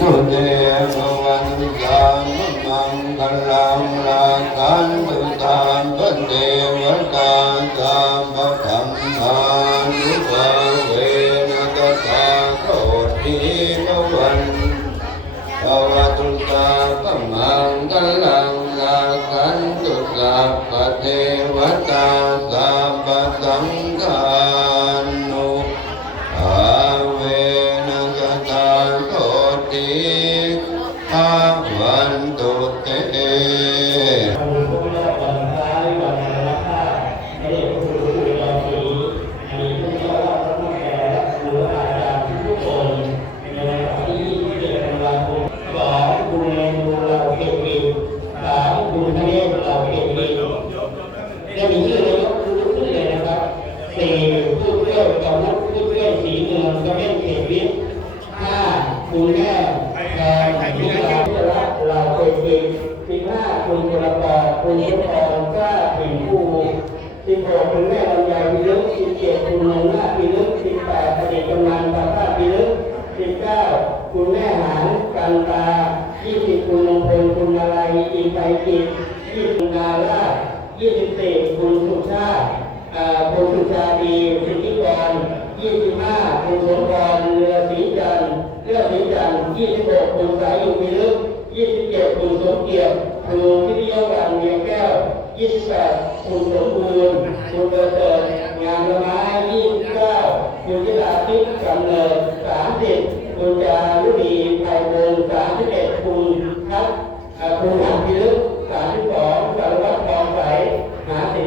ตุเตภวันตังมังคลังราคันตุตามปเทวตาสัมปะธัมมานุภาเวนะตถาคตติภวันภวตุตาปมังคลังราคันตุสัพพะเทวตาสัมปะสังฆานุภาเวนะตถาคตติภวันตุเตคุณแม่แทนที่เราเป็นจริง15คุณกระปอคุณยศอ่อนกล้าถึงผู้16คุณแม่ลำไยพิลึก17คุณนงนาพิลึก18อดีตกำนันตาภาพพิลึก19คุณแม่หานกันตา20คุณนงพลคุณอะไรอินไทยกิจ20คุณดารา24คุณสุชาติคุณสุชาดีสิทธิกร25คุณสมพรเรือศรีจันทร์26คุณสายอยู่พิลึก27คุณสมเกียรติคุณพิทยาวันเมียแก้ว28คุณสมบูรณ์คุณเกิดงานละไม้29คุณจิราทิพย์กำเนิด30คุณจารุณีไพบูลย์31คุณทัศน์คุณหักพิลึก